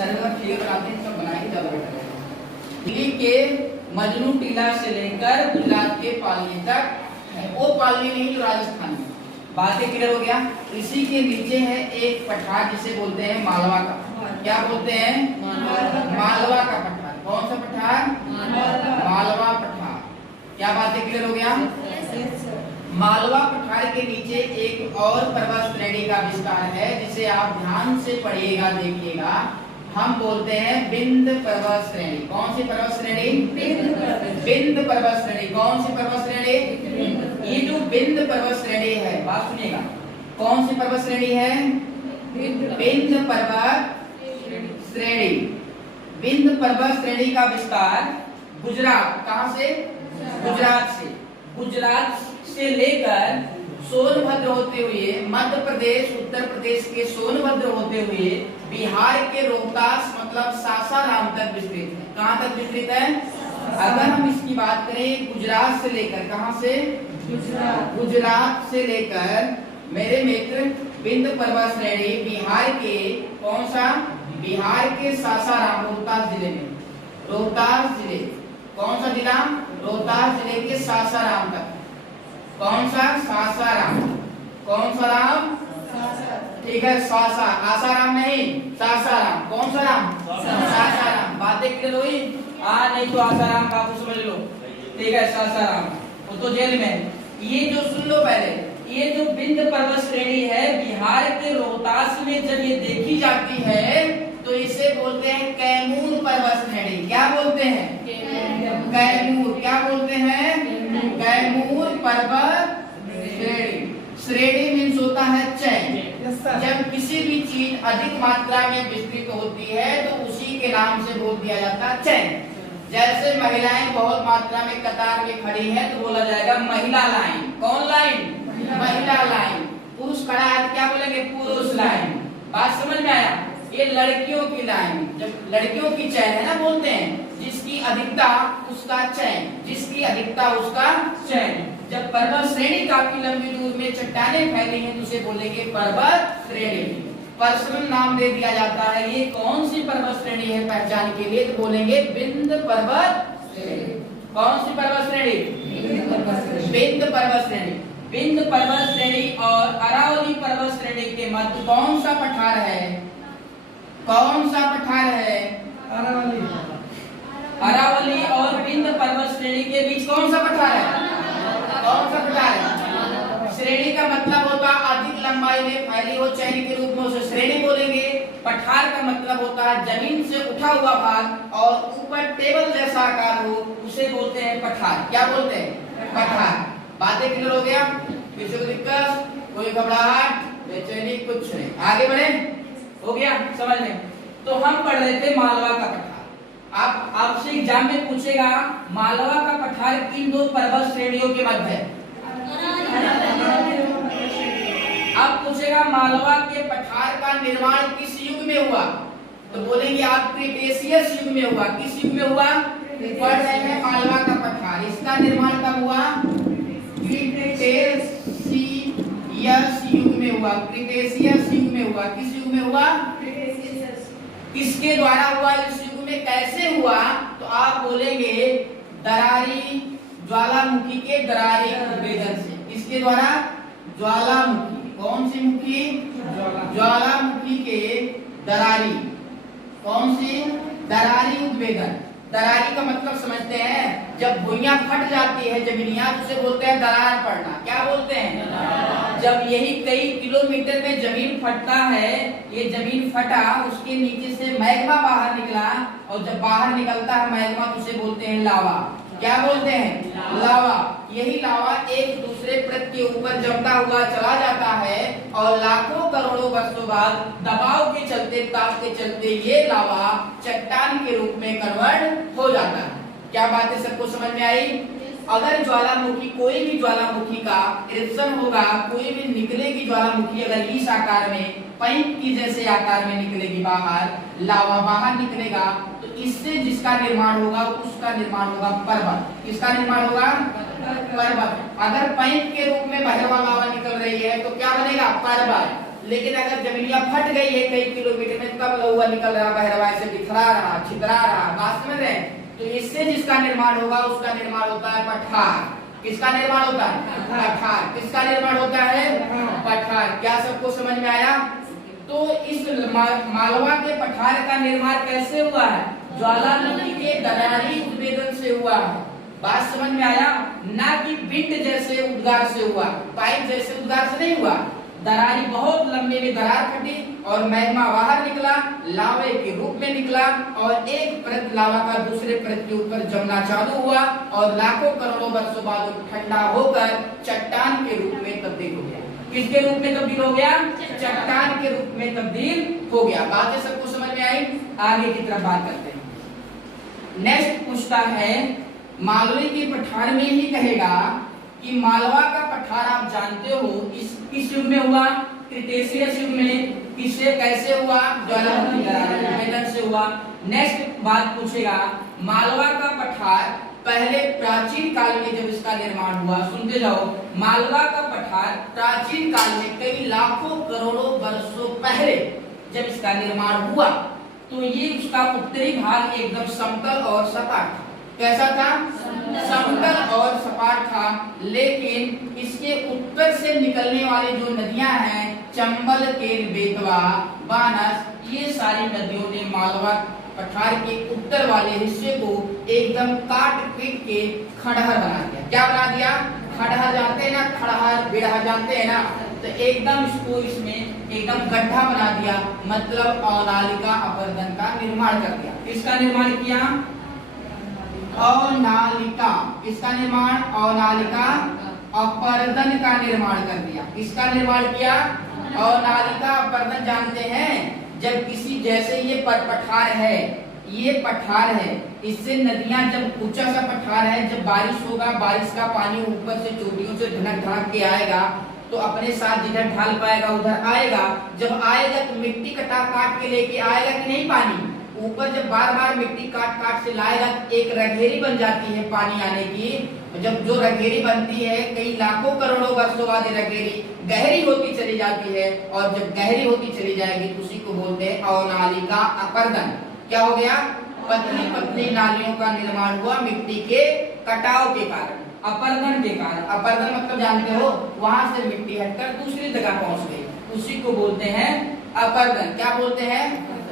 Server figure आते हैं सब बनाएंगे ज्यादा बेटर है। दिल्ली के मजनू टीला से लेकर गुजरात के पालनी तक है, वो पालनी नहीं जो राजस्थान में। बातें क्लियर हो गया। इसी के नीचे है एक पठार जिसे बोलते हैं मालवा का। क्या बोलते हैं? मालवा का पठार। कौन सा पठार? मालवा पठार। क्या बातें क्लियर हो गया? मालवा पठार के नीचे एक और पर्वत श्रेणी का विस्तार है जिसे आप ध्यान से पढ़िएगा, देखिएगा। हम बोलते हैं विंध पर्वत श्रेणी। कौन सी पर्वत श्रेणी? विंध पर्वत श्रेणी। कौन सी पर्वत श्रेणी? ये जो विंध पर्वत श्रेणी है, बात सुनिएगा, कौन सी पर्वत श्रेणी है? विंध पर्वत श्रेणी। विंध पर्वत श्रेणी का विस्तार गुजरात, कहां से? गुजरात से। गुजरात से लेकर सोनभद्र होते हुए मध्य प्रदेश, उत्तर प्रदेश के सोनभद्र होते हुए बिहार के रोहतास मतलब सासाराम तक विस्तृत है। कहां तक विस्तृत है? अगर हम इसकी बात करें गुजरात से लेकर, कहां से? गुजरात से लेकर मेरे मित्र विंध्य पर्वत श्रेणी बिहार के कौन सा? बिहार के सासाराम, रोहतास जिले में। रोहतास जिले, कौन सा जिला? रोहतास जिले के सासाराम तक। कौन सा? सासाराम। कौन सा राम? ठीक है, सासा, आसाराम नहीं, सासाराम। कौन सा राम? सासाराम। बातें क्लियर हुई? नहीं तो आसाराम बाबू समझ लो। ठीक है, सासाराम वो तो जेल में। ये जो सुन लो पहले, ये जो विंध्य पर्वत श्रेणी है बिहार के रोहतास में जब ये देखी जाती है तो इसे बोलते हैं कैमूर पर्वत श्रेणी। क्या बोलते हैं? कैमूर। क्या बोलते हैं? कैमूर पर्वत श्रेणी। श्रेणी मीन्स होता है चैन। जब किसी भी चीज अधिक मात्रा में विस्तृत होती है तो उसी के नाम से बोल दिया जाता है चैन। जैसे महिलाएं बहुत मात्रा में कतार में खड़ी हैं तो बोला जाएगा महिला लाइन। कौन लाइन? महिला लाइन। पुरुष खड़ा है तो क्या बोलेंगे? पुरुष लाइन। बात समझ में आया? ये लड़कियों की लाइन, जब लड़कियों की चैन है ना, बोलते हैं जिसकी अधिकता उसका चैन, जिसकी अधिकता उसका चैन। जब पर्वत श्रेणी काफी लंबी दूर में चट्टानें फैली हैं तो उसे बोलेंगे पर्वत श्रेणी। पर्सनल नाम दे दिया जाता है। ये कौन सी पर्वत श्रेणी है पहचान के लिए तो बोलेंगे विंध्य पर्वत श्रेणी। कौन सी पर्वत श्रेणी? विंध्य पर्वत श्रेणी। विंध्य पर्वत श्रेणी और अरावली पर्वत श्रेणी के मध्य कौन सा पठार है? कौन सा पठार है? अरावली। अरावली और विंध्य पर्वत श्रेणी के बीच कौन सा पठार है? कौन सा पठार है? श्रेणी का मतलब होता अधिक लंबाई में फैली हो चैन के रूप में, उसे श्रेणी बोलेंगे। पठार का मतलब होता है जमीन से उठा हुआ भाग और ऊपर टेबल जैसा आकार हो, उसे बोलते हैं पठार। क्या बोलते हैं? पठार। बातें क्लियर हो गया? किसी को दिक्कत, कोई घबराहट, बेचैनी, कुछ नहीं? आगे बढ़े? हो गया समझ में? तो हम पढ़ रहे थे मालवा का पठार। आप आपसे एग्जाम में पूछेगा मालवा का पठार किन दो पर्वत श्रेणियों के मध्य है? अब पूछेगा मालवा के पठार का निर्माण किस युग में हुआ तो बोलेंगे आप क्रिटेशियस युग में हुआ। किस युग में हुआ? पढ़ रहे हैं मालवा का पठार। इसका निर्माण कब हुआ? क्रिटेशियस युग में हुआ। क्रिटेशियस युग में हुआ। किस युग में हुआ? किसके द्वारा हुआ? इस युग में कैसे हुआ तो आप बोलेंगे दरारी ज्वालामुखी के दरारी उद्भेदन से। किसके द्वारा? ज्वालामुखी। कौन सी मुखी? ज्वालामुखी के दरारी। कौन सी? दरारी उद्भेदन। दरारी का मतलब समझते हैं, जब भुइयां फट जाती है जमीनिया तो उसे बोलते हैं दरार पड़ना। क्या बोलते हैं? जब यही कई किलोमीटर में जमीन फटता है, ये जमीन फटा, उसके नीचे से मैग्मा बाहर निकला और जब बाहर निकलता है मैग्मा तो उसे बोलते हैं लावा। क्या बोलते हैं? लावा। यही लावा एक दूसरे परत के ऊपर जमता हुआ चला जाता है और लाखों करोड़ों वर्षों बाद दबाव के चलते, ताप के चलते ये लावा चट्टान के रूप में कन्वर्ट हो जाता है। क्या बातें सबको समझ में आई? अगर ज्वालामुखी, कोई भी ज्वालामुखी का इरप्शन होगा, कोई भी निकलेगी ज्वालामुखी अगर इस आकार में, पाइप की जैसे आकार में निकलेगी बाहर, लावा बाहर निकलेगा तो इससे जिसका निर्माण होगा उसका निर्माण होगा पर्वत। किसका निर्माण होगा? पर्वत। अगर पाइप के रूप में बाहर लावा निकल रही है तो क्या बनेगा? पर्वत। लेकिन अगर जमीनिया फट गई है कई किलोमीटर में, तब हुआ निकल रहा, बह रहा, ऐसे बिखरा रहा, छितरा रहा, बात समझ रहे हैं? तो इससे जिसका निर्माण होगा उसका निर्माण होता है पठार। किसका निर्माण होता है? पठार। किसका निर्माण होता है? पठार। क्या सबको समझ में आया? तो इस मालवा के पठार का निर्माण कैसे हुआ है? ज्वालामुखी के दरारी उद्भेदन से हुआ है। बात समझ में आया? ना कि पिंड जैसे उद्गार से हुआ, पाइप जैसे उद्गार से नहीं हुआ। दरारी बहुत लंबे में दरार फटी और मैग्मा बाहर निकला, लावे के रूप में निकला और एक परत लावा का दूसरे परत के ऊपर जमना चालू हुआ और लाखों करोड़ों वर्षों बाद ठंडा होकर चट्टान के रूप में तब्दील हो गया। किसके रूप में तब्दील हो गया? चट्टान के रूप में तब्दील हो गया। बातें सबको समझ में आई? आगे की तरफ बात करते हैं। नेक्स्ट पूछता है, मालवे के पठार में ही कहेगा कि मालवा का पठार आप जानते हो किस युग में हुआ? क्रिटेशियस युग में। किससे कैसे हुआ? ज्वालामुखी दरार से हुआ। नेक्स्ट बात पूछेगा, मालवा का पठार पहले प्राचीन काल में जब इसका निर्माण हुआ, सुनते जाओ, मालवा का पठार प्राचीन काल में कई लाखों करोड़ों वर्षों पहले जब इसका निर्माण हुआ तो ये उसका उत्तरी भाग एकदम समतल और सपाट था। कैसा था? समतल और सपाट था। लेकिन इसके उत्तर से निकलने वाली जो नदियां हैं, चंबल, केन, बेतवा, बानस, ये सारी नदियों ने मालवा पठार के उत्तर वाले हिस्से को एकदम काट पीट के खंडहर बना दिया। क्या बना दिया? खंडहर जानते हैं ना? खंडहर, बिड़हर जानते हैं ना? तो एकदम इसको इसमें एकदम गड्ढा बना दिया, मतलब अवनालिका अपर्दन का निर्माण कर दिया। किसका निर्माण किया? अवनालिका। किसका निर्माण? अवनालिका अपर्दन का निर्माण कर दिया। किसका निर्माण किया? अवनालिका अपर्दन। जानते हैं जब किसी, जैसे ये पठार है, ये पठार है, इससे नदियां, जब ऊंचा सा पठार है, जब बारिश होगा, बारिश का पानी ऊपर से चोटियों से ढनक ढाक के आएगा तो अपने साथ जिधर ढाल पाएगा उधर आएगा। जब आएगा तो मिट्टी कटा काट के लेके आएगा कि नहीं? पानी ऊपर जब बार बार मिट्टी काट काट से लाएगा तो एक रघेरी बन जाती है पानी आने की। जब जो रघेरी बनती है, कई लाखों करोड़ों वर्षों बाद रघेरी गहरी होती चली जाती है और जब गहरी होती चली जाएगी तो उसी को बोलते हैं अवनालिका अपर्दन। क्या हो गया? पतली पतली नालियों का निर्माण हुआ मिट्टी के कटाव के कारण, अपर्दन के कारण। अपर्दन मतलब जानते हो, वहां से मिट्टी हटकर दूसरी जगह पहुंच गई, उसी को बोलते हैं अपर्दन। क्या बोलते हैं?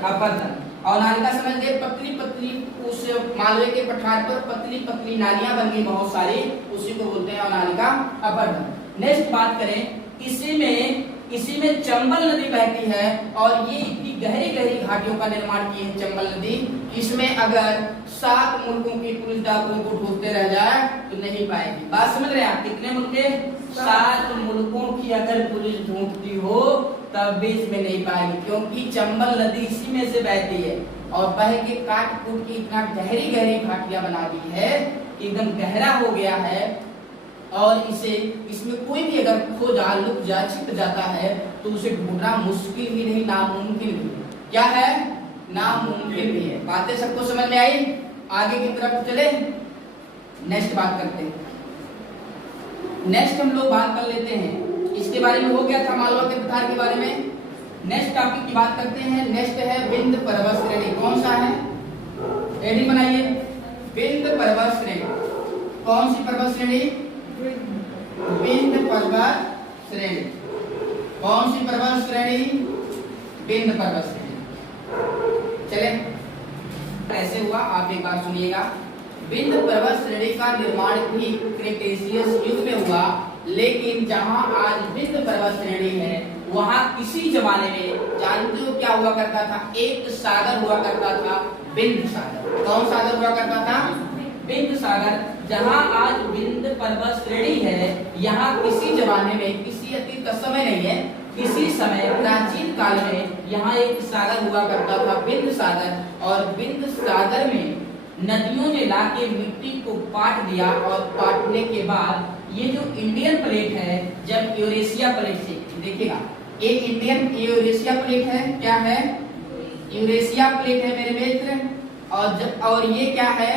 अपर्दन। अवनालिका समझ गए? पतली पतली, उस मालवे के पठार पर पतली पतली नालियां बन गई बहुत सारी, उसी को बोलते हैं अवनालिका अपर्दन। नेक्स्ट बात करें, इसी में चंबल नदी बहती है और ये इतनी गहरी गहरी घाटियों का निर्माण की है चंबल नदी। इसमें अगर 7 मुल्कों की पुलिस डाकुओं को ढूंढते रह जाए तो नहीं पाएगी। बात समझ रहे हैं आप? कितने मुल्क के? 7 मुल्कों की अगर पुलिस ढूंढती हो तब भी इसमें नहीं पाएगी, क्योंकि चंबल नदी इसी में से बहती है और बह के काट कूट के इतना गहरी गहरी घाटियां बना दी है, एकदम गहरा हो गया है और इसमें कोई भी अगर खो जा, लुक जा, छिप जाता है तो उसे ढूंढना मुश्किल ही नहीं, नामुमकिन भी। क्या है? नामुमकिन भी है। बातें सबको समझ में आई? आगे की तरफ चले, नेक्स्ट बात करते हैं। नेक्स्ट हम लोग बात कर लेते हैं, इसके बारे में हो गया था मालवा के पठार के बारे में। नेक्स्ट टॉपिक की बात करते हैं। नेक्स्ट है विंध्य पर्वत श्रेणी। कौन सा है? हेडिंग बनाइए, विंध्य पर्वत श्रेणी। कौन सी पर्वत श्रेणी? विंध्य पर्वत श्रेणी। कौन सी पर्वत श्रेणी? विंध्य पर्वत श्रेणी। चले, ऐसे हुआ, आप एक बार सुनिएगा। विंध्य पर्वत श्रेणी का निर्माण भी क्रिटेशियस युग में हुआ, लेकिन जहां आज विंध्य पर्वत श्रेणी है वहां किसी जमाने में जानते हो क्या हुआ करता था? एक सागर हुआ करता था, विंध्य सागर। कौन सागर हुआ करता था? विंध्य सागर। जहां आज विंध्य पर्वत श्रेणी है, यहाँ किसी जमाने में, किसी अतीत का समय नहीं है, किसी समय प्राचीन काल में यहाँ एक सागर हुआ करता था, विंध्य सागर। और विंध्य सागर में नदियों ने लाके मिट्टी को पाट दिया और पाटने के बाद ये जो इंडियन प्लेट है, जब यूरेशिया प्लेट से, देखिएगा एक इंडियन यूरेशिया प्लेट है, क्या है? यूरेशिया प्लेट है मेरे मित्र। और ये क्या है?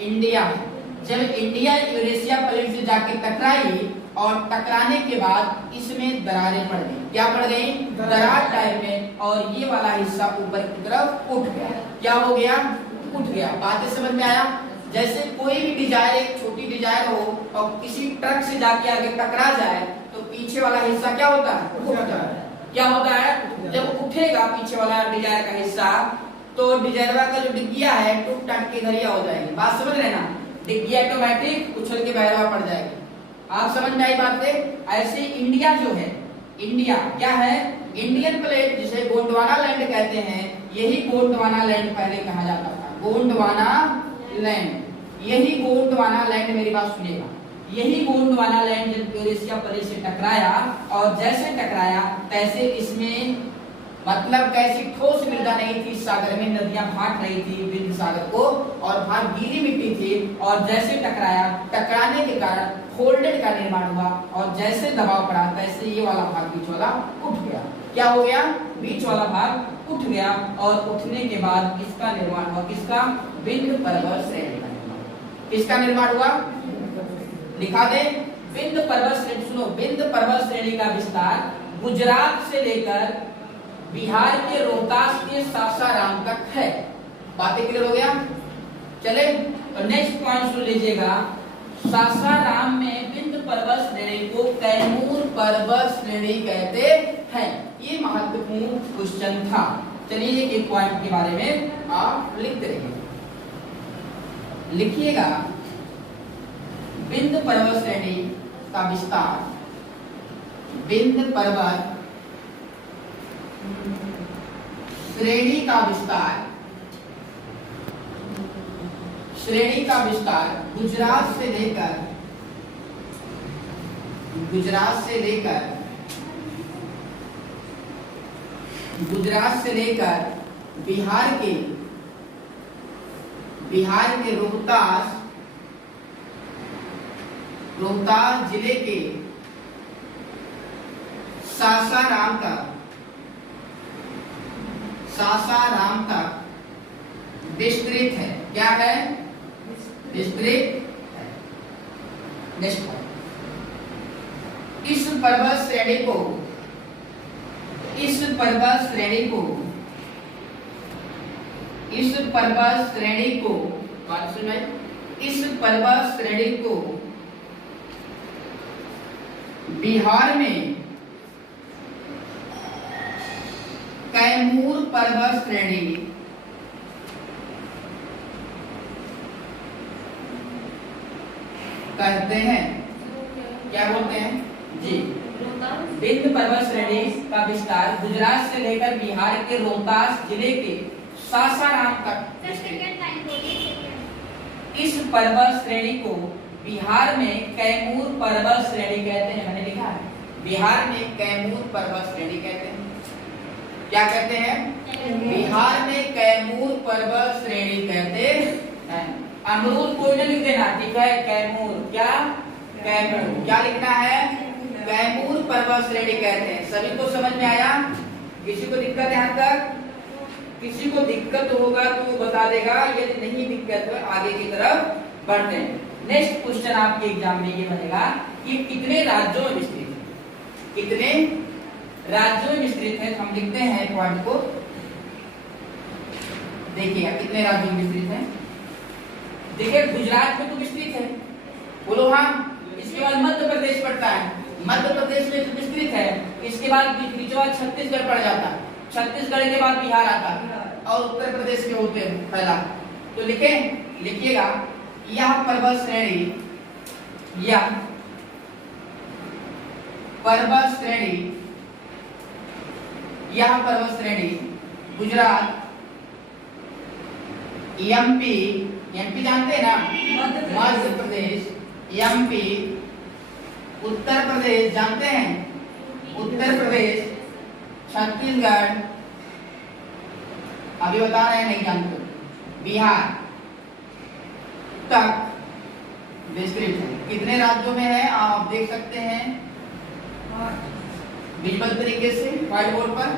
इंडिया है। जब इंडिया यूरेशिया प्लेट से जाके टकराई और टकराने के बाद इसमें दरारें पड़ गई। क्या पड़ गई? दरार टाइप में, और ये वाला हिस्सा ऊपर की तरफ उठ गया। क्या हो गया? उठ गया। बातें समझ में आया? जैसे कोई भी डिजायर, एक छोटी डिजायर हो और किसी ट्रक से जाके आगे टकरा जाए तो पीछे वाला हिस्सा क्या होता है? उठ जाता है। क्या होता है? जब उठेगा पीछे वाला डिजायर का हिस्सा तो डिजायर का जो डिग्गिया है टूट टाट के इधर हो जाएगी। बात समझ रहे ना? डिग्गी ऑटोमेटिक उछल के बहरवा पड़ जाएगी। आप समझ में आई बातें? ऐसे इंडिया जो है, इंडिया क्या है? इंडियन प्लेट, जिसे गोंडवाना लैंड कहते हैं, यही गोंडवाना लैंड पहले कहा जाता था। गोंडवाना लैंड, यही गोंडवाना लैंड, मेरी बात सुनिएगा, यही गोंडवाना लैंड जब यूरेशिया प्लेट से टकराया और जैसे टकराया तैसे इसमें मतलब कैसी ठोस मृदा नहीं थी, सागर में नदियां भाग रही थी बिंद सागर को, और भाग गीली मिट्टी थी, और जैसे टकराया, टकराने के कारण फोल्डेड का निर्माण हुआ, और जैसे दबाव पड़ा तैसे ये वाला भाग बीच वाला उठ गया। क्या हो गया? बीच वाला भाग उठ गया, और उठने के बाद इसका निर्माण हुआ। किसका? बिंद पर्वत श्रेणी का निर्माण। किसका निर्माण हुआ? लिखा दे, बिंद पर्वत श्रेणी। सुनो, बिंद पर्वत श्रेणी का विस्तार गुजरात से लेकर बिहार के रोहतास के सासाराम तक है। बातें क्लियर हो गया? चले तो नेक्स्ट पॉइंट सुन लीजिएगा। सासाराम में बिंद पर्वत श्रेणी को कैमूर पर्वत श्रेणी कहते हैं। ये महत्वपूर्ण क्वेश्चन था। चलिए एक पॉइंट के बारे में आप लिखते रहिए, लिखिएगा। बिंद पर्वत श्रेणी का विस्तार, बिंद पर्वत श्रेणी का विस्तार, श्रेणी का विस्तार गुजरात से लेकर बिहार के रोहतास जिले के सासाराम तक विस्तृत है। क्या है? विस्तृत है। नेक्स्ट, इस पर्वत श्रेणी को बिहार में कैमूर पर्वत श्रेणी कहते हैं। क्या बोलते हैं जी? बिंद पर्वत श्रेणी का विस्तार गुजरात से लेकर बिहार के रोहतास जिले के सासाराम तक। इस पर्वत श्रेणी को बिहार में कैमूर पर्वत श्रेणी कहते हैं। मैंने लिखा है, बिहार में कैमूर पर्वत श्रेणी कहते हैं। क्या कहते हैं? बिहार में कैमूर पर्वत श्रेणी कहते हैं। अमरूद कोई नहीं लिख देना, ठीक है? कैमूर, क्या? कैमूर। क्या लिखना है? कैमूर पर्वत श्रेणी कहते हैं। सभी को समझ में आया? किसी को दिक्कत है यहाँ तक? किसी को दिक्कत होगा तो वो बता देगा, यदि नहीं दिक्कत तो आगे की तरफ बढ़ते हैं। नेक्स्ट क्वेश्चन आपके एग्जाम में ये बनेगा कि कितने राज्यों में विस्तृत है? कितने राज्यों में विस्तृत है? हम लिखते हैं पॉइंट को, देखिएगा कितने राज्यों में विस्तृत है। देखिए गुजरात में तो विस्तृत है, बोलो हाँ। इसके बाद मध्य प्रदेश पड़ता है, मध्य प्रदेश में तो विस्तृत है। इसके बाद छत्तीसगढ़ पड़ जाता है, छत्तीसगढ़ के बाद बिहार आता है, और उत्तर प्रदेश में होते हैं पहला। तो लिखिएगा यह पर्वत श्रेणी गुजरात, एमपी जानते हैं ना, मध्य प्रदेश, एमपी, उत्तर प्रदेश जानते हैं, उत्तर प्रदेश, छत्तीसगढ़, अभी बता रहे हैं नहीं जानते, बिहार तक विस्तृत है। कितने राज्यों में है आप देख सकते हैं विजुअल तरीके से व्हाइट बोर्ड पर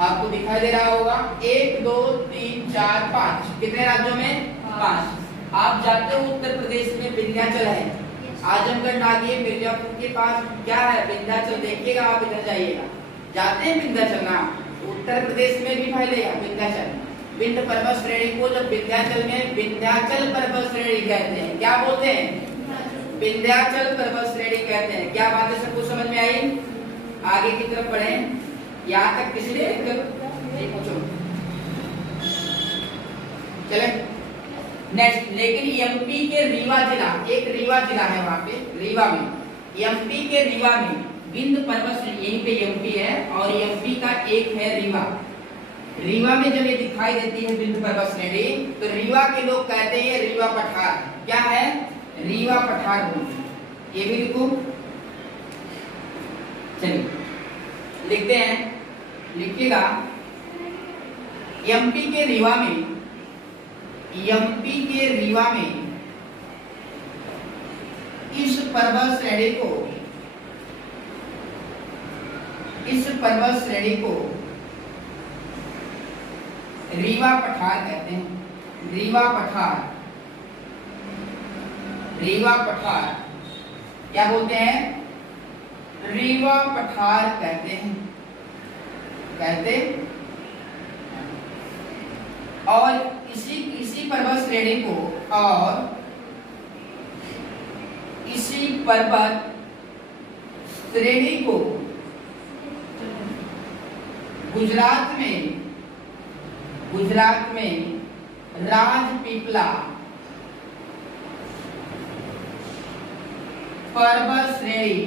आपको दिखाई दे रहा होगा। 1 2 3 4 5 कितने राज्यों में? 5। आप जाते हो उत्तर प्रदेश में विंध्याचल है, आजमगढ़ नागिए मिर्जापुर के पास क्या है, विंध्याचल। देखिएगा आप इधर जाइएगा, जाते हैं विंध्याचल ना, उत्तर प्रदेश में भी फैलेगा विंध्याचल। विंध्य पर्वत श्रेणी को जब विंध्याचल में विंध्याचल पर्वत श्रेणी कहते हैं, क्या बोलते हैं, विंध्याचल पर्वत श्रेणी कहते हैं। क्या बात है, सबको समझ में आई? आगे की तरफ बढ़ें, यहाँ तक किसी ने पूछो चले। नेक्स्ट, लेकिन एमपी के रीवा जिला, एक रीवा जिला है वहां पे, रीवा में, एमपी के रीवा में विंध्य पर्वत श्रेणी, यहीं पे एमपी है और एमपी का एक है रीवा। रीवा में जब ये दिखाई देती है विंध्य पर्वत श्रेणी, तो रीवा के लोग कहते हैं रीवा पठार। क्या है, रीवा पठार बोलते हैं। ये भी लिखो, चलिए लिखते हैं, लिखिएगा। एमपी के रीवा में, एमपी के रीवा में इस पर्वत श्रेणी को, इस पर्वत श्रेणी को रीवा पठार कहते हैं। रीवा पठार, रीवा पठार क्या बोलते हैं, रीवा पठार कहते हैं, कहते। और इसी पर्वत श्रेणी को, और इसी पर्वत श्रेणी को गुजरात में, गुजरात में राजपीपला पर्वत श्रेणी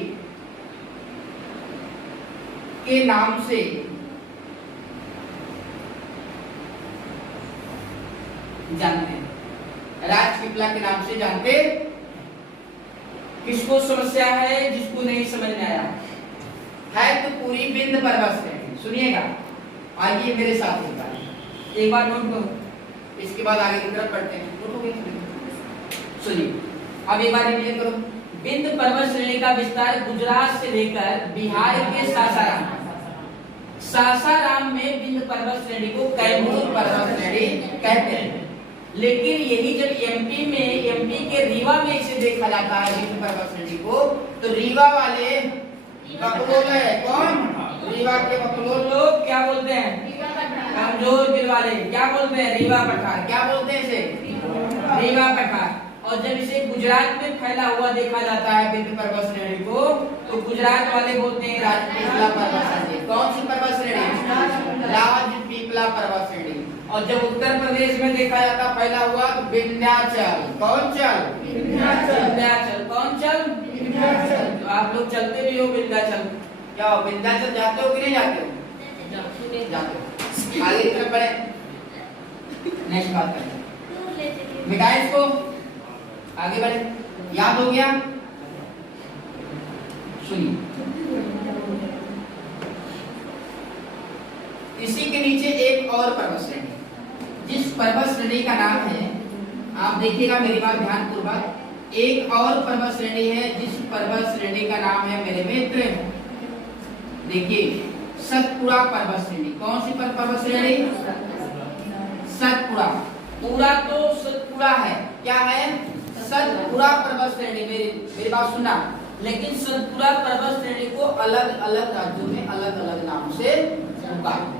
के नाम से जानते हैं, राजपीपला के नाम से जानते। किसको समस्या है, जिसको नहीं समझ में आया है, तो पूरी विंध्य पर्वत श्रेणी सुनिएगा। आइए मेरे साथ एक बार नोट करो, इसके बाद आगे की तरफ बढ़ते हैं। नोट हो गया, सुनिए अब एक बार रिवीजन करो। विंध्य पर्वत श्रेणी का विस्तार गुजरात से लेकर बिहार के सासाराम, सासाराम में विंध्य पर्वत श्रेणी को कैमूर पर्वत श्रेणी कहते हैं। लेकिन यही जब एमपी में, एमपी के रीवा में इसे देखा जाता है विंध्य पर्वत श्रेणी को, तो रीवा वाले बकलोल है, कौन, रीवा के बकलोल लोग क्या बोलते हैं, कमजोर दिल वाले, क्या बोलते हैं, रीवा पठार। क्या बोलते हैं इसे, रीवा पठार। और जब इसे गुजरात में फैला हुआ देखा जाता है विंध्य पर्वत श्रेणी को, तो गुजरात वाले बोलते हैं राजपीपला पर्वत श्रेणी। कौन सी पर्वत श्रेणी, राजपीपला पर्वत श्रेणी। और जब उत्तर प्रदेश में देखा जाता फैला हुआ, तो विंध्याचल। कौन चल, विंध्याचल। कौन चल, विंध्याचल। तो आप लोग चलते भी हो विंध्याचल, क्या हो, विंध्याचल जाते हो कि नहीं जाते हो, जाते हो। आगे की तरफ बढ़े, नेक्स्ट बात करें, मिटाए इसको, आगे बढ़े। याद हो गया, सुनिए। इसी के नीचे एक और पर्वत श्रेणी, जिस पर्वत श्रेणी का नाम है, आप देखिएगा मेरी बात ध्यानपूर्वक, एक और पर्वत श्रेणी है जिस पर्वत श्रेणी का नाम है मेरे मित्र, देखिए सतपुड़ा पर्वत श्रेणी। कौन सी पर्वत श्रेणी, सतपुड़ा। पूरा तो सतपुड़ा है, क्या है, सतपुड़ा पर्वत श्रेणी। मेरी बात सुनना, लेकिन सतपुड़ा पर्वत श्रेणी को अलग अलग राज्यों में अलग अलग नाम से पुकारते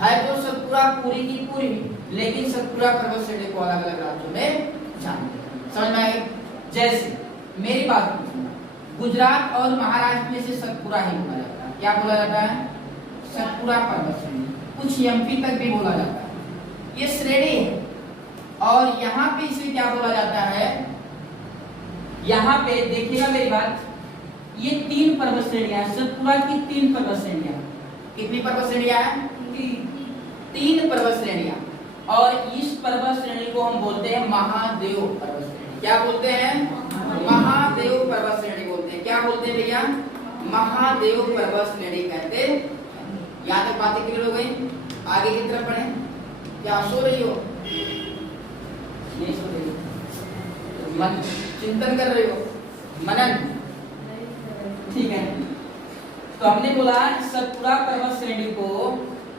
है। तो सतपुड़ा पूरी की पूरी, लेकिन सतपुड़ा पर्वत श्रेणी को अलग अलग राज्यों में जानते हैं। समझ में आई? जैसे मेरी बात सुनो, गुजरात और महाराष्ट्र में से सतपुड़ा ही बोला जाता है। क्या बोला जाता है, सतपुड़ा पर्वत श्रेणी। कुछ एमपी तक भी बोला जाता है। ये श्रेणी है और यहाँ पे इसे क्या बोला जाता है, यहाँ पे देखिएगा मेरी बात, ये 3 पर्वत श्रेणियां, सतपुड़ा की 3 पर्वत श्रेणियां। कितनी पर्वत श्रेणियां हैं, 3 पर्वत श्रेणियां। और इस पर्वत श्रेणी को हम बोलते हैं महादेव पर्वत श्रेणी। क्या बोलते हैं, महादेव पर्वत श्रेणी बोलते हैं। क्या बोलते हैं भैया, महादेव पर्वत श्रेणी कहते। यहाँ तक बातें क्लियर हो गई, आगे की तरफ बढ़े। क्या सो रही हो, नहीं सो रही हो, मन चिंतन कर रही हो, मनन, ठीक है। तो हमने बोला सतपुड़ा पर्वत श्रेणी को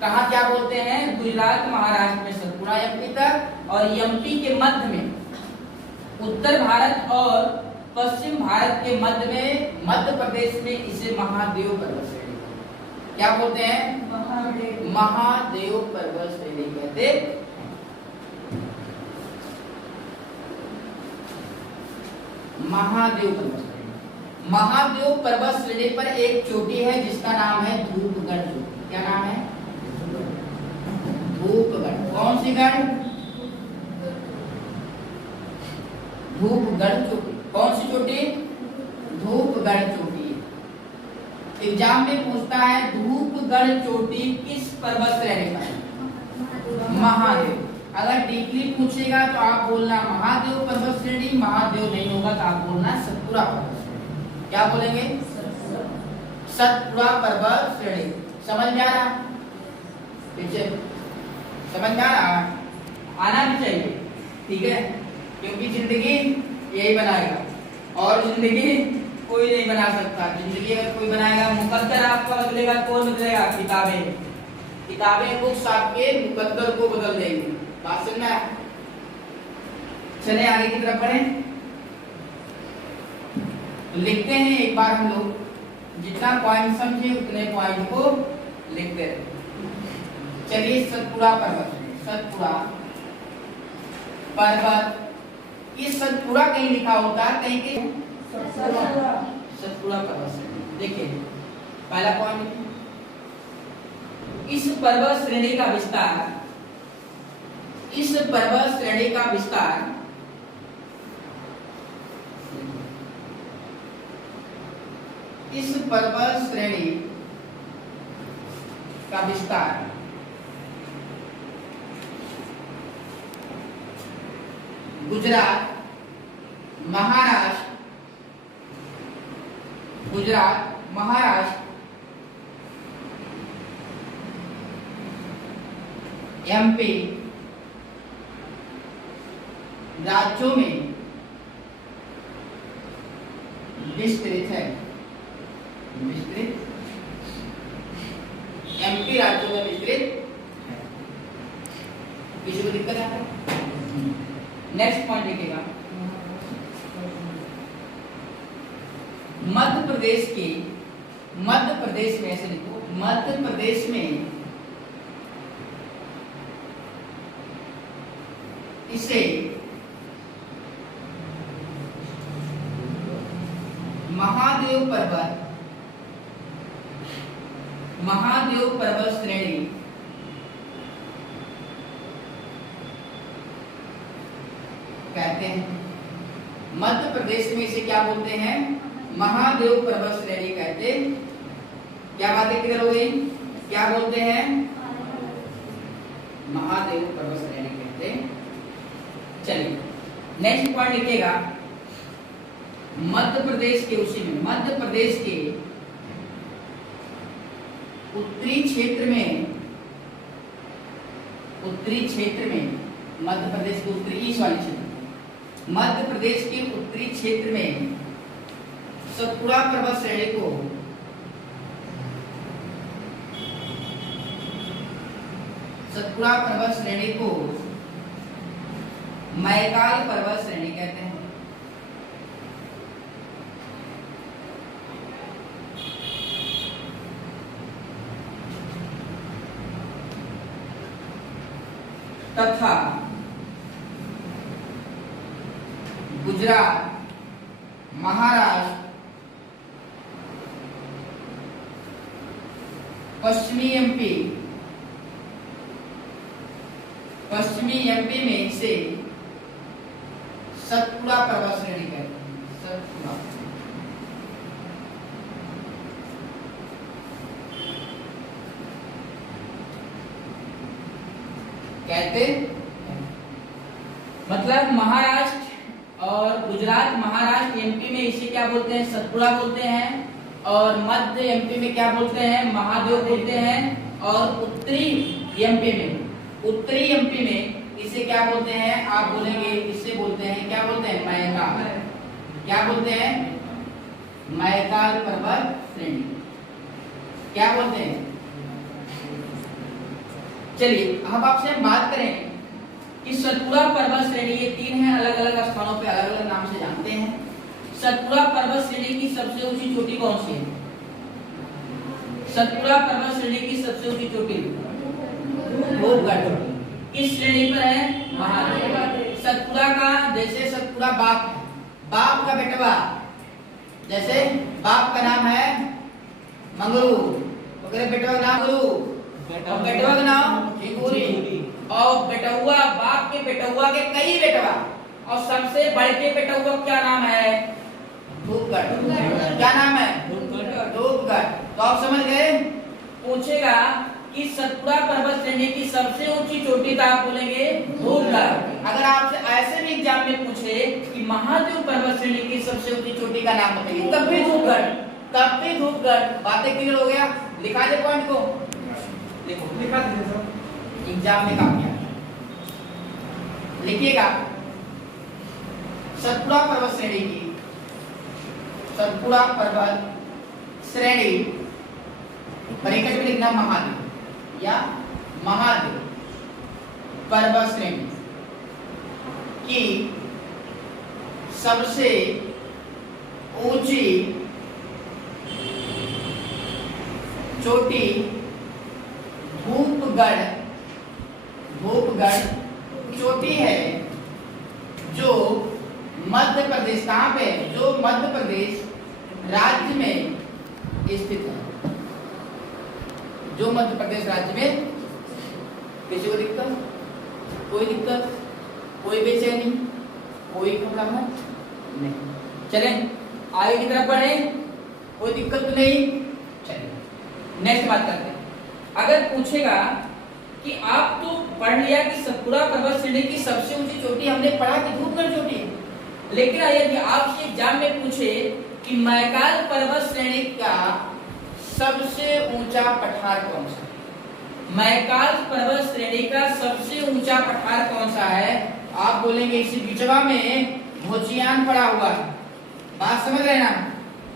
कहा क्या बोलते हैं, गुजरात महाराष्ट्र में सतपुड़ा एमपी तक, और एमपी के मध्य में उत्तर भारत और पश्चिम भारत के मध्य में मध्य प्रदेश में इसे महादेव पर्वत श्रेणी क्या बोलते हैं? महादेव पर्वत श्रेणी कहते हैं। महादेव पर्वत श्रेणी। महादेव पर्वत श्रेणी पर एक चोटी है जिसका नाम है धूपगढ़ चोटी। क्या नाम है? धूपगढ़। कौन सी गढ़? धूपगढ़ चोटी। कौन सी चोटी? धूपगढ़ चोटी। एग्जाम में पूछता है धूपगढ़ चोटी किस पर्वत श्रेणी पर? महादेव। अगर डीपली पूछेगा तो आप बोलना महादेव पर्वत श्रेणी, महादेव नहीं होगा तो आप बोलना सतपुड़ा पर्वत श्रेणी। क्या बोलेंगे? सतपुड़ा पर्वत श्रेणी। समझ में आ रहा? पीछे समझ में आ रहा? आना भी चाहिए, ठीक है, क्योंकि जिंदगी यही बनाएगा और जिंदगी कोई नहीं बना सकता। जिंदगी अगर कोई बनाएगा, मुकद्दर आपका बदलेगा, कौन बदलेगा? किताबें। किताबें बुक्स आपके मुकद्दर को बदल देंगी। बात समझ में? चले आगे की तरफ बढ़ें। तो लिखते हैं एक बार हम लोग, जितना पॉइंट समझे उतने पॉइंट को लिखते हैं। चलिए सतपुड़ा पर्वत। सतपुड़ा पर्वत, ये सतपुड़ा कहीं लिखा होता है, कहीं कहीं सतपुड़ा पर्वत श्रेणी। देखिए पहला पॉइंट, इस पर्वत श्रेणी का विस्तार, इस पर्वत श्रेणी का विस्तार इस पर्वत श्रेणी का विस्तार गुजरात, महाराष्ट्र, गुजरात, महाराष्ट्र, एमपी राज्यों में विस्तृत है। विस्तृत, एमपी राज्यों में विस्तृत है। किसी को दिक्कत है? नेक्स्ट पॉइंट लिखिएगा, मध्य प्रदेश के, मध्य प्रदेश में, ऐसे लिखो, मध्य प्रदेश में इसे महादेव पर्वत, महादेव पर्वत श्रेणी कहते हैं। मध्य प्रदेश में इसे क्या बोलते हैं? महादेव पर्वत श्रेणी कहते। क्या बातें क्लियर हो गई? क्या बोलते हैं? महादेव पर्वत श्रेणी कहते। चलिए नेक्स्ट पॉइंट लिखिएगा, मध्य प्रदेश के, उसी में मध्य प्रदेश के उत्तरी क्षेत्र में, उत्तरी क्षेत्र में, मध्य प्रदेश के उत्तरी, ईस्ट वाले क्षेत्र, मध्य प्रदेश के उत्तरी क्षेत्र में सतपुड़ा पर्वत श्रेणी को सतपुड़ा पर्वत श्रेणी को मैकाल पर्वत श्रेणी कहते हैं। तथा गुजरात, महाराष्ट्र, पश्चिमी एमपी, पश्चिमी एमपी में इसे सतपुड़ा पर्वत श्रेणी कहते हैं। सतपुड़ा कहते, मतलब महाराष्ट्र और गुजरात, महाराष्ट्र एमपी में इसे क्या बोलते हैं? सतपुड़ा बोलते हैं। और मध्य एमपी में क्या बोलते हैं? महादेव बोलते हैं। और उत्तरी एमपी में, उत्तरी एमपी में इसे क्या बोलते हैं? आप बोलेंगे, इसे बोलते हैं, क्या बोलते हैं? मैकाल। क्या बोलते हैं? मैकाल पर्वत श्रेणी। क्या बोलते हैं? चलिए अब आपसे हम बात करें कि सतपुड़ा पर्वत श्रेणी, ये तीन है, अलग अलग स्थानों पे अलग अलग नाम से जानते हैं। सतपुड़ा पर्वत श्रेणी की सबसे ऊंची चोटी कौन सी है? सतपुड़ा पर्वत श्रेणी की सबसे ऊंची चोटी धूपगढ़। किस श्रेणी पर है? महादेव। सतपुड़ा का, जैसे सतपुड़ा बाप, बाप का बेटवा, जैसे बाप का नाम है मंगरू, बेटवा का नाम गुरु, और बेटवा का नाम हिंगूरी, और बेटुआ, बाप के बेटुआ के कई बेटवा, और सबसे बड़े के बेटुआ क्या नाम है? धूपगढ़। क्या नाम है? धूपगढ़। तो आप समझ गए। पूछेगा कि सतपुड़ा पर्वत श्रेणी की सबसे ऊंची चोटी तो आप बोलेंगे धूपगढ़। अगर आपसे ऐसे भी एग्जाम में पूछे कि महादेव पर्वत श्रेणी की सबसे ऊंची चोटी का नाम बताइए, तब भी धूपगढ़, तब भी धूपगढ़। बातें क्लियर हो गया? लिखा दे पॉइंट को, देखो लिखा दे, एग्जाम में काम किया। लिखिएगा सतपुड़ा पर्वत श्रेणी की, सतपुड़ा पर्वत श्रेणी, ब्रैकेट में लिखना महादेव या महादेव पर्वत श्रेणी की सबसे ऊंची चोटी धूपगढ़, धूपगढ़ चोटी है, जो मध्य प्रदेश, कहाँ पे? जो मध्य प्रदेश राज्य में स्थित है, जो मध्य प्रदेश राज्य में। किसी को दिक्कत? कोई दिक्कत? कोई बेचैनी? कोई घबराहट नहीं? चलें आगे की तरफ बढ़े, कोई दिक्कत तो नहीं। चलिए नेक्स्ट बात करते हैं। अगर पूछेगा कि आप तो पढ़ लिया कि सतपुड़ा पर्वत श्रेणी की सबसे ऊंची चोटी हमने पढ़ा कि धूपगढ़ चोटी है, लेकिन यदि आपसे एग्जाम में पूछे कि मैकाल पर्वत श्रेणी का सबसे ऊंचा पठार कौन सा? मैकाल पर्वत श्रेणी का सबसे ऊंचा पठार कौन सा है? आप बोलेंगे इसी बिचवा में भोजियान पड़ा हुआ है। बात समझ रहे ना?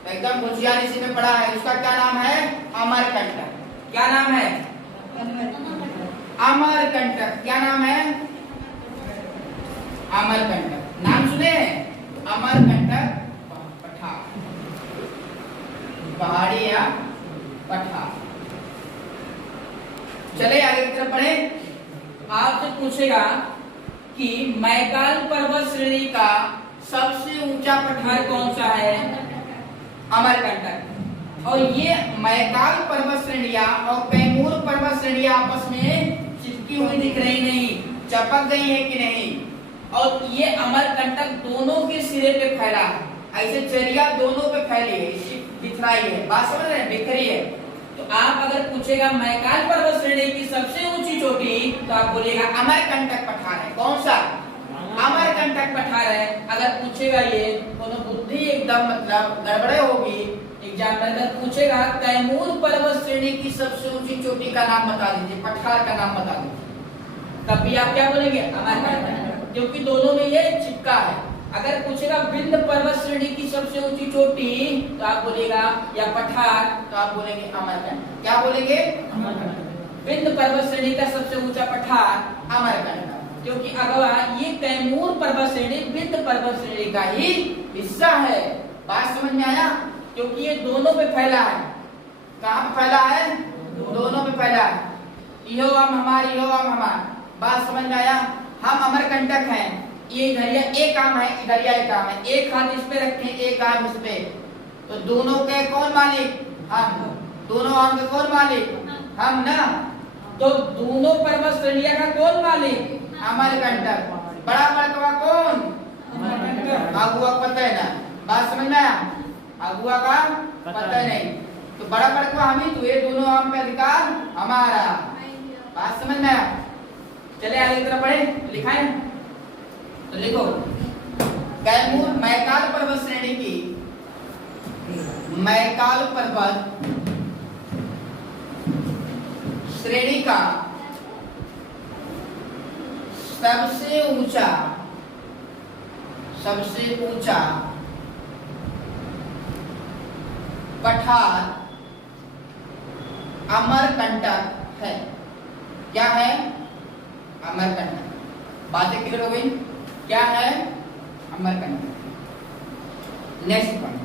एकदम भोजियान इसी में पड़ा है। उसका क्या नाम है? अमरकंटक। क्या नाम है? अमरकंटक। क्या नाम है? अमरकंटक। नाम सुने हैं? अमरकंटक पठार, पहाड़ी या पठार। चले आगे की तरफ बढ़े। आपसे पूछेगा कि मैकाल पर्वत श्रेणी का सबसे ऊंचा पठार कौन सा है? अमरकंटक। और ये मैकाल पर्वत श्रेणियां और कैमूर पर्वत श्रेणियां आपस में चिपकी हुई दिख रही नहीं, चपक गई है कि नहीं? और ये अमरकंटक दोनों के सिरे पे फैला है, ऐसे चरिया दोनों पे फैली है, बिखराई है। बात समझ रहे हैं? बिखरी है। तो आप अगर पूछेगा मैकाल पर्वत श्रेणी की सबसे ऊंची चोटी, तो आप बोलिएगा अमरकंटक पठार है। कौन सा? अमरकंटक पठार है। अगर पूछेगा ये तो बुद्धि एकदम मतलब गड़बड़े होगी। एग्जाम में अगर पूछेगा कैमूर पर्वत श्रेणी की सबसे ऊंची चोटी का नाम बता दीजिए, पठार का नाम बता दीजिए, तब भी आप क्या बोलेंगे? अमरकंटक, क्योंकि दोनों में ये चिपका है। अगर पूछेगा विंध्य पर्वत श्रेणी की सबसे ऊंची चोटी, तो आप बोलेगा या पठार, तो आप बोलेंगे अमरकंटक। क्या बोलेंगे? अमरकंटक। विंध्य पर्वत श्रेणी का सबसे ऊंचा पठार अमरकंटक, क्योंकि अगवा ये कैमूर पर्वत श्रेणी विंध्य पर्वत श्रेणी का ही हिस्सा है। बात समझ में आया? क्योंकि ये दोनों पे फैला है। कहाँ पे फैला है? दोनों पे फैला है। इहो हम हमारी, इहो हम हमार। बात समझ में आया? हम अमरकंटक हैं, ये इधरिया एक काम है, इधरिया एक काम है। एक हाथ इस पे रखें, एक हाथ इस पे, तो दोनों के कौन मालिक? हम। दोनों आम के कौन मालिक? हम ना। तो दोनों पर्वत श्रेणियां का कौन मालिक? अमरकंटक। बड़ा बड़कवा कौन? अमरकंटक। अगुआ पता है ना? बात समझ में आया? अगुआ का पता नहीं, तो बड़ा बड़कवा हम ही, तो ये दोनों आम पे अधिकार हमारा। बात समझ में आया? चले आगे की तरफ बढ़े, लिखाएं तो लिखो कैमूर मैकाल पर्वत श्रेणी की, मैकाल पर्वत श्रेणी का सबसे ऊंचा पठार अमरकंटक है। क्या है? अमरकंटक। बातें क्लियर हो गई? क्या है? अमरकंटक। नेक्स्ट पॉइंट,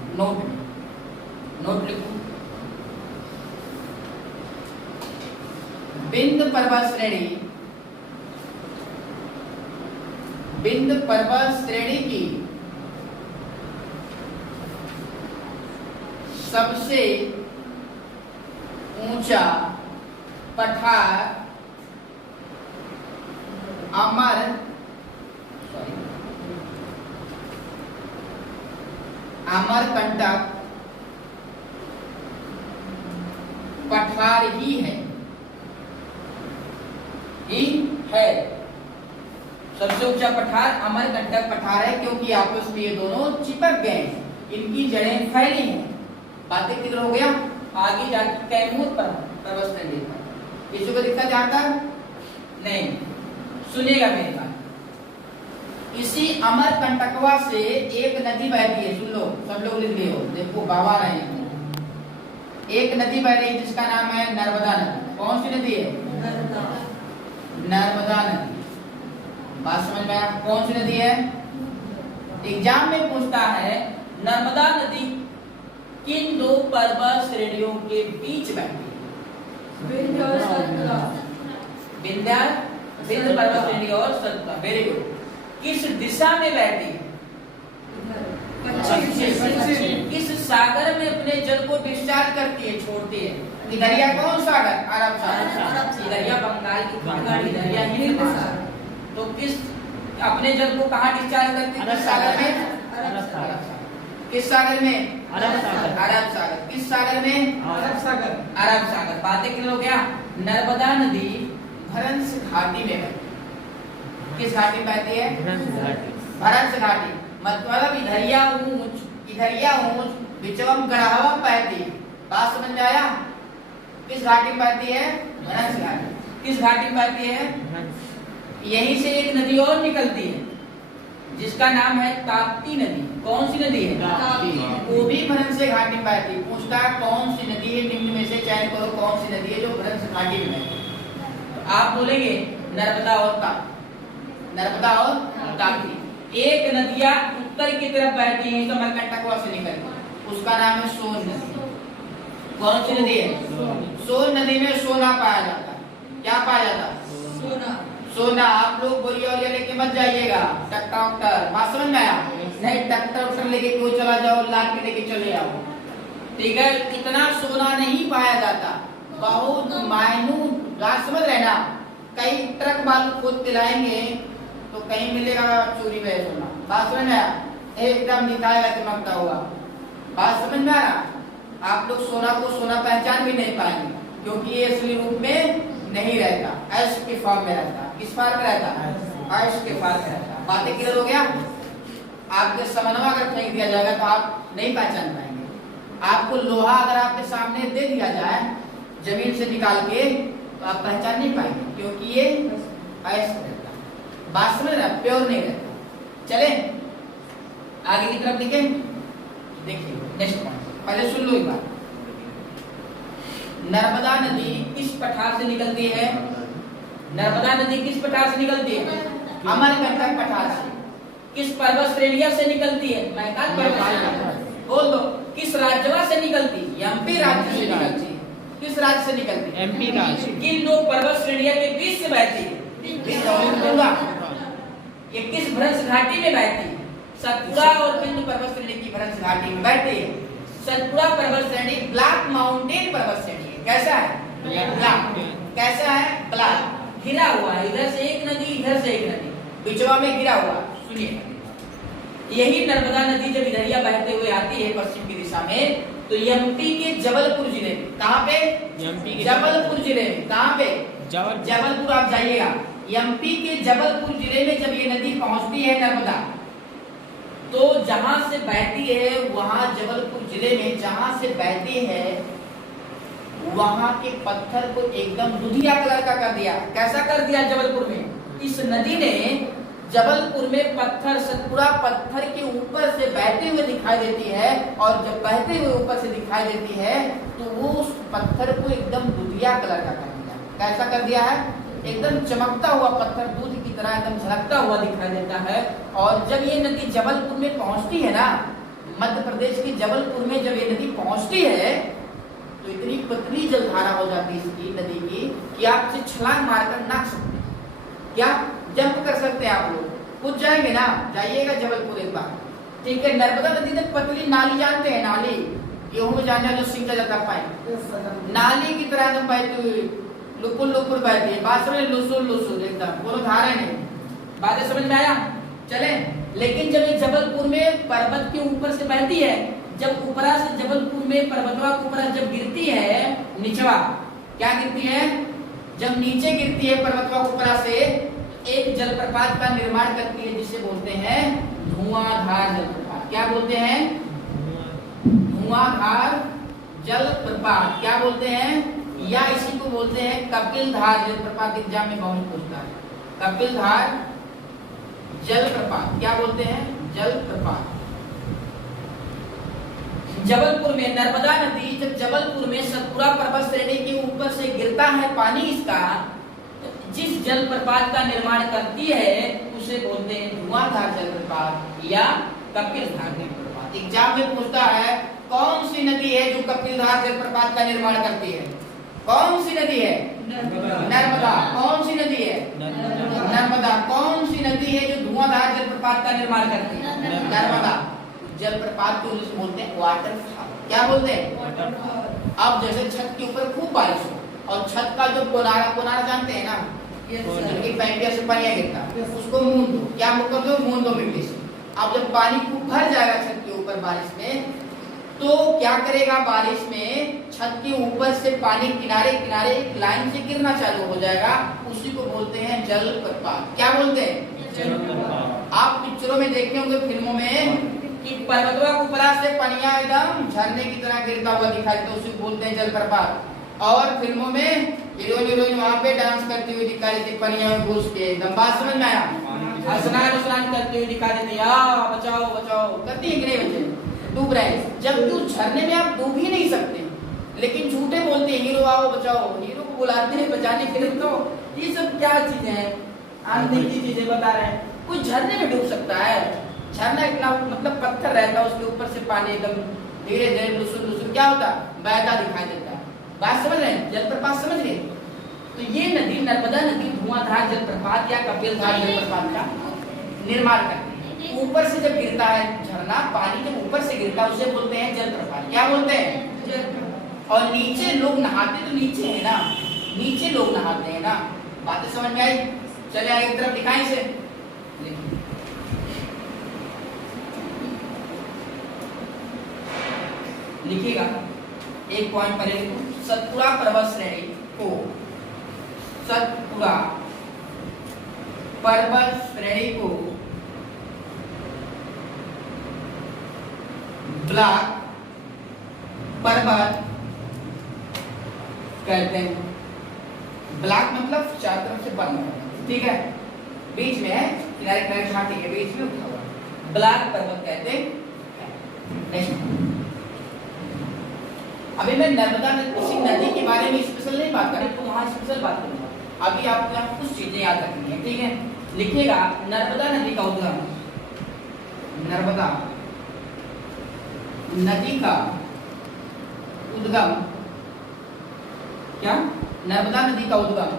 नोट लिखो। बिंद पर्वत श्रेणी, बिंद पर्वत श्रेणी की सबसे ऊंचा पठार अमरकंटक पठार ही है, सबसे ऊंचा पठार अमरकंटक पठार है, क्योंकि आपस में ये दोनों चिपक गए हैं, इनकी जड़ें फैली हैं। बातें क्लियर हो गया। आगे जाके कैमूर पर्वत श्रेणी पर किसी को दिक्कत आता नहीं, सुनिएगा मेरी बात। इसी अमरकंटकवा से एक नदी बहती है, सुन लो सब लोग लिख लियो, देखो बाबा रहे हैं। एक नदी बह रही है जिसका नाम है नर्मदा नदी। कौन सी नदी है? नर्मदा नदी। बात समझ में आया? कौन सी नदी है? एग्जाम में पूछता है नर्मदा नदी किन दो पर्वत श्रेणियों के बीच बहती है? विंध्य पर्वत श्रेणी और सतपुड़ा। Very good. किस दिशा में बहती है? किस सागर में अपने जल को डिस्चार्ज करती है, छोड़ती है? इधरिया कौन सागर? अरब सागर। इधरिया बंगाल की खाड़ी, इधरिया हिंद सागर। तो किस अपने जल को कहाँ डिस्चार्ज करती है? किस सागर में? अरब सागर। किस सागर में? अरब सागर। अरब सागर। किस सागर में? अरब सागर। अरब सागर। बातें क्लियर हो गया। नर्मदा नदी भरंस घाटी में बहती है। किस घाटी में बहती है? भरंस घाटी। मतलब इधरिया ऊंच बिचवम गढ़ावा बहती है। बात समझ में आया? किस घाटी में बहती है? भरंस घाटी। किस घाटी में बहती है? यहीं से एक नदी और निकलती है जिसका नाम है ताप्ती नदी। कौन सी नदी है? ताप्ती। वो भी भरंस घाटी में बहती है। पूछता है कौन सी नदी है, निम्न में से चयन करो कौन सी नदी है जो भरंस घाटी में बहती है। तो आप बोलेंगे नर्मदा और ताप्ती। नर्मदा और ताप्ती। एक नदियां उत्तर की तरफ बहती है, अमरकंटकवा से निकलती, उसका नाम है सोन नदी। कौन सी नदी है? सोन नदी में सोना पाया जाता है। क्या पाया जाता है? सोना। सोना। आप लोग बोलिए और ये लेके मत जाइएगा ट्रैक्टर। बात समझ में आया? नहीं, ट्रैक्टर लेके क्यों चला जाओ, लाद के लेके चले आओ, ठीक है? इतना सोना नहीं पाया जाता, बहुत मायनूट। बात समझ रहे ना? कई ट्रक बालू खोद के लाएंगे तो कहीं मिलेगा चोरी में सोना। बात समझ में आया? एकदम दिखाएगा, चमकता हुआ। बात समझ में आ रहा? आप लोग सोना को सोना पहचान भी नहीं पाएंगे, क्योंकि ये असली रूप में नहीं रहता, ऐश के फॉर्म में रहता। किस फॉर्म में रहता? ऐश के फॉर्म में रहता। बातें क्लियर हो गया? आपके समन्वय अगर फेंक दिया जाएगा तो आप नहीं पहचान पाएंगे। आपको लोहा अगर आपके सामने दे दिया जाए जमीन से निकाल के तो आप पहचान नहीं पाएंगे, क्योंकि ये ऐश रहता। बात समझ रहे? प्योर नहीं रहता। चले आगे की तरफ लिखें। देखिए नेक्स्ट पॉइंट, पहले सुन लो एक बात। नर्मदा नदी किस पठार से निकलती है? नर्मदा नदी किस पठार से निकलती है? अमरकंटक पठार से। किस पर्वत श्रेणिया से निकलती है? मैदान पर्वत। बोल दो। किस राज्यवा से निकलती? एमपी राज्य से निकलती है। किस राज्य से निकलती? एमपी राज्य। किन दो पर्वत श्रेणिया के बीच से बहती है? ये किस भ्रंश घाटी में बहती है? सतपुड़ा और बिंदु पर्वत श्रेणी की भ्रंश घाटी में बहती है। सतपुड़ा पर्वत श्रेणी ब्लैक माउंटेन पर्वत श्रेणी है। कैसा है? ब्लैक। कैसा है? ब्लैक। घिरा हुआ है, इधर से एक नदी, इधर से एक नदी, बिचवा में घिरा हुआ। सुनिए, यही नर्मदा नदी जब इधरिया बहते हुए आती है पश्चिम की दिशा में, तो एमपी के जबलपुर जिले में, कहाँ पे? जबलपुर जिले में। कहाँ पे? जबलपुर। आप जाइएगा, एमपी के जबलपुर जिले में जब ये नदी पहुंचती है नर्मदा, तो जहां से बहती है वहां जबलपुर जिले में जहां से बहती है वहां के पत्थर को एकदम दुधिया कलर का कर दिया। कैसा कर दिया? जबलपुर में इस नदी ने जबलपुर में पत्थर, सतपुड़ा पत्थर के ऊपर से बहते हुए दिखाई देती है, और जब बहते हुए ऊपर से दिखाई देती है तो वो उस पत्थर को एकदम दुधिया कलर का कर दिया। कैसा कर दिया है? एकदम चमकता हुआ पत्थर, दूध की तरह एकदम झलकता हुआ दिखाई देता है। और जब ये नदी जबलपुर में पहुंचती है ना, मध्य प्रदेश के जबलपुर में जब ये नदी पहुंचती है तो इतनी पतली जलधारा हो जाती है इसकी नदी की कि आप इसे छलांग मारकर नाप सकते हैं। क्या जंप कर सकते हैं आप लोग, कूद जाएंगे ना, जाइएगा जबलपुर एक बार, ठीक है। नर्मदा नदी में पतली नाली जानते हैं, नाली गेहूं में जाने जो सिंचा जाता पाइप, नाली की तरह एकदम बहती हुई लुपुर लुपुर बहती है। बात समझ, लुसुर लुसुर एकदम, कोनो धारा नहीं। बातें समझ में आया? चले। लेकिन जब ये जबलपुर में पर्वत के ऊपर से बहती है, जब ऊपरा से जबलपुर में पर्वतवा के ऊपर जब गिरती है निचवा, क्या गिरती है, जब नीचे गिरती है पर्वतवा के ऊपरा से, एक जलप्रपात का निर्माण करती है जिसे बोलते हैं धुआंधार जलप्रपात। क्या बोलते हैं? धुआंधार जलप्रपात। क्या बोलते हैं? या इसी को बोलते हैं कपिलधार जलप्रपात। एग्जाम में बहुत पूछता है कपिलधार जलप्रपात। क्या बोलते हैं? जलप्रपात। जबलपुर में नर्मदा नदी जब जबलपुर में सतपुड़ा पर्वत श्रेणी के ऊपर से गिरता है पानी इसका, जिस जलप्रपात का निर्माण करती है उसे बोलते हैं धुआंधार जलप्रपात या कपिलधार जलप्रपात। एग्जाम में पूछता है कौन सी नदी है जो कपिलधार जलप्रपात का निर्माण करती है? कौन सी नदी है? नर्मदा। कौन सी नदी है? नर्मदा। कौन सी नदी है जो धुआंधार जलप्रपात का निर्माण करती है? नर्मदा। जलप्रपात को इंग्लिश में बोलते हैं वाटरफॉल। क्या बोलते हैं? अब जैसे छत के ऊपर खूब बारिश हो और छत का जो कोनारा जानते हैं ना, जिनकी पैंटिया से पानी गिरता, उसको मूंद दो। क्या कर दो? मूंद दो मिट्टी से। अब जब पानी खूब भर जाएगा छत के ऊपर बारिश में, तो क्या करेगा, बारिश में छत के ऊपर से पानी किनारे किनारे एक लाइन से गिरना चालू हो जाएगा, उसी को बोलते हैं जलप्रपात। क्या बोलते हैं? जलप्रपात। आप पिक्चरों में देखते होंगे, फिल्मों में, कि पर्वतों के ऊपर से पनिया एकदम झरने की तरह गिरता हुआ दिखाई देता, उसी को बोलते हैं जलप्रपात। और फिल्मों में हीरोइन वहां पे डांस करती हुई दिखाई देती, पनिया में घुस के। एकदम बात समझ में आया? स्नान करती हुई दिखाई देती, बचाओ बचाओ करती है कि नहीं बच्चे? डूब रहे हैं। जबकि उस झरने में आप डूब ही नहीं सकते, लेकिन झूठे बोलते हैं हीरो आओ बचाओ, हीरो को बुलाते हैं बचाने के लिए। तो ये सब क्या चीजें हैं? अनदेखी चीजें बता रहे हैं। कोई झरने में डूब सकता है? झरना इतना मतलब पत्थर रहता है, उसके ऊपर से पानी एकदम धीरे धीरे लुसुर लुसुर क्या होता, बहता दिखाई देता है। बात समझ रहे हैं? जलप्रपात समझ गए? तो ये नदी नर्मदा नदी धुआंधार जलप्रपात या कपिलधार जलप्रपात का निर्माण करती है। ऊपर से जब गिरता है झरना, पानी जब ऊपर से गिरता है उसे बोलते हैं जलप्रपात। क्या बोलते हैं? और नीचे लोग नहाते तो नीचे है ना, नीचे लोग नहाते हैं ना। बातें समझ में आई? चले आगे तरफ दिखाएं इसे। लिखिएगा एक पॉइंट पर, सतपुड़ा पर्वत श्रेणी को, सतपुड़ा पर्वत श्रेणी को ब्लॉक पर्वत कहते हैं। ब्लॉक मतलब चारों तरफ से बंद है, ठीक है, बीच में है, किनारे किनारे घाटी के बीच में उठा हुआ, ब्लॉक पर्वत कहते हैं। अभी मैं नर्मदा नदी के बारे में स्पेशल नहीं बात करें, तो वहां स्पेशल बात करूंगा। अभी आपको कुछ चीजें याद रखनी है, ठीक है। लिखिएगा नर्मदा नदी का उद्गम, नर्मदा नदी का उद्गम, क्या? नर्मदा नदी का उद्गम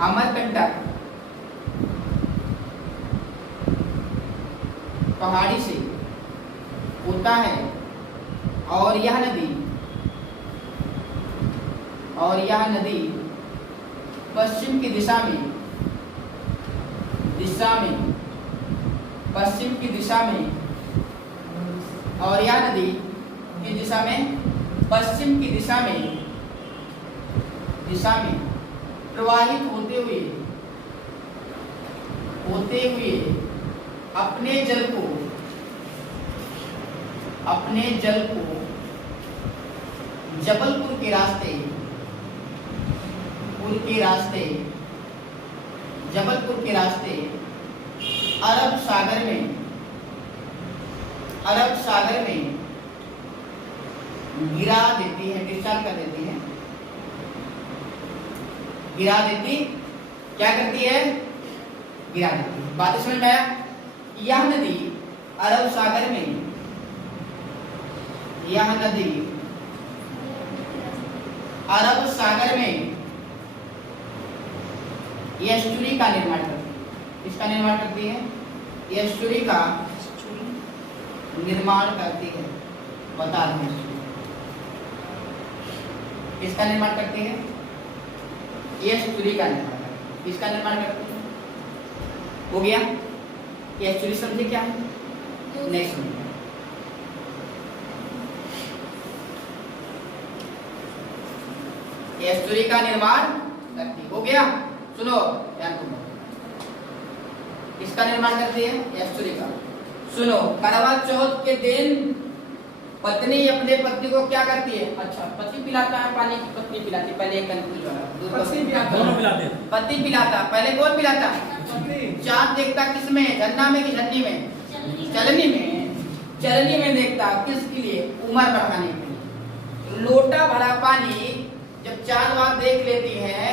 अमरकंटक पहाड़ी से होता है, और यह नदी पश्चिम की दिशा में पश्चिम की दिशा में, और यह नदी की दिशा में पश्चिम की दिशा में प्रवाहित होते हुए अपने जल को जबलपुर के रास्ते अरब सागर में गिरा देती है, डिस्चार्ज कर देती है, गिरा देती, क्या करती है? गिरा देती है। बातें समझ में आया? यह नदी अरब सागर में यह नदी अरब सागर में एस्चुरी का निर्माण करती है। इसका निर्माण करती है, एस्चुरी का निर्माण करती है। बता दें इसका निर्माण करती है, एस्चुरी का निर्माण करती है। इसका निर्माण करती है। हो गया? एस्चुरी समझे क्या है? नहीं समझे। एस्चुरी का निर्माण करती। हो गया? सुनो ध्यान दो। इसका निर्माण करती है एस्चुरी का। सुनो, करवा चौथ के दिन पत्नी अपने पति को क्या करती है? अच्छा, पति पिलाता है पानी की पत्नी पिलाती है। पहले एक कंफ्यूज हो रहा है। पति पिलाता, पहले कौन पिलाता? चांद देखता किसमें? झरना में कि झन्नी में? चलनी में। चलनी में देखता, किसके लिए? उम्र बढ़ाने के लिए। लोटा भरा पानी जब चांद वार देख लेती है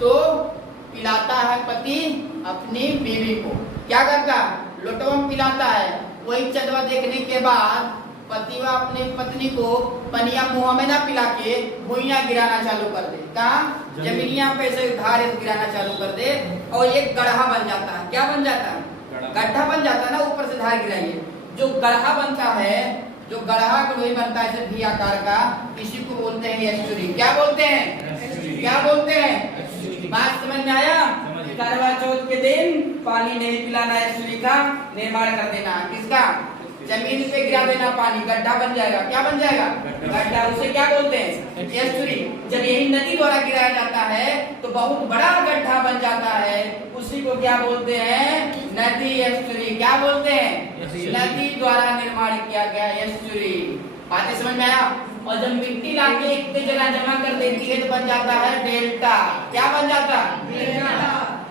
तो पिलाता है पति अपनी बीवी को। क्या करता? लोटवा में पिलाता है। वही चंदवा देखने के बाद पतिवा अपनी पत्नी को पनिया मुंह में ना पिला के भुइया गिराना चालू कर दे। कहा? जमीनिया पे से धार गिराना चालू कर दे और एक गड्ढा बन जाता है। क्या बन जाता है? गड्ढा बन जाता है ना, ऊपर से धार गिराइए। जो गड्ढा बनता है, जो गड्ढा वही बनता है ऐसे भी आकार का, इसी को बोलते हैं एस्चुरी। क्या बोलते हैं? क्या बोलते हैं? बात समझ में आया? करवा चौथ के दिन पानी नहीं पिलाना, एस्चुरी का निर्माण कर देना। किसका? जमीन पे गिरा देना पानी, गड्ढा बन जाएगा। क्या बन जाएगा? गड्ढा। उसे क्या बोलते हैं? एस्चुरी। जब यही नदी द्वारा गिराया जाता है तो बहुत बड़ा गड्ढा बन जाता है। उसी को क्या बोलते हैं? नदी एस्चुरी। क्या बोलते हैं? नदी द्वारा निर्माण किया गया एस्चुरी। बातें समझ में आया? और जब मिट्टी लाके एक जगह जमा कर देती है तो बन जाता है डेल्टा। क्या बन जाता है? डेल्टा।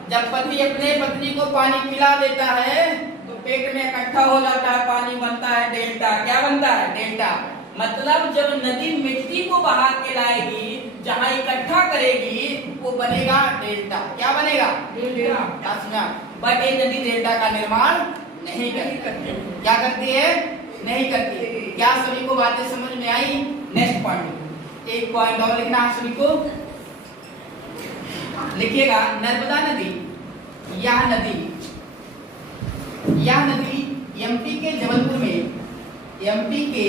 जब पति अपने पत्नी को पानी पिला देता है तो पेट में इकट्ठा हो जाता है, पानी बनता है डेल्टा। क्या बनता है? डेल्टा। मतलब जब नदी मिट्टी को बहा के लाएगी, जहाँ इकट्ठा करेगी, वो बनेगा डेल्टा। क्या बनेगा? डेल्टा। बट ये नदी डेल्टा का निर्माण नहीं करती। क्या करती है? नहीं करती। क्या सभी को बातें समझ में आई? नेक्स्ट पॉइंट, एक पॉइंट और लिखना है सभी को। लिखिएगा, नर्मदा नदी, यह नदी एमपी के जबलपुर में, एमपी के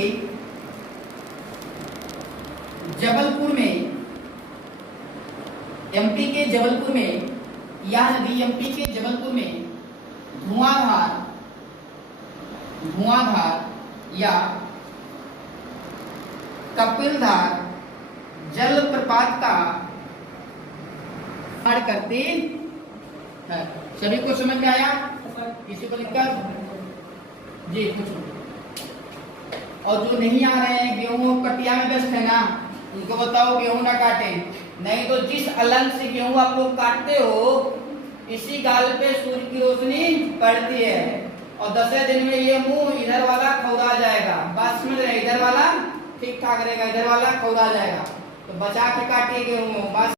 जबलपुर में, एमपी के जबलपुर में, यह नदी एमपी के जबलपुर में धुआंधार या कपिलधार जलप्रपात का निर्माण करती है। सभी को समझ में आया? किसी को दिक्कत? जी कुछ। और जो नहीं आ रहे हैं, गेहूं कटिया में व्यस्त है ना, उनको बताओ गेहूं ना काटे। नहीं तो जिस अलग से गेहूं आप लोग काटते हो, इसी गाल पे सूर्य की रोशनी पड़ती है और 10 दिन में ये मुंह इधर वाला खौदा जाएगा। बात समझ रहे? इधर वाला ठीक ठाक रहेगा, इधर वाला खौदा जाएगा। तो बचा के काटिए गेहूं।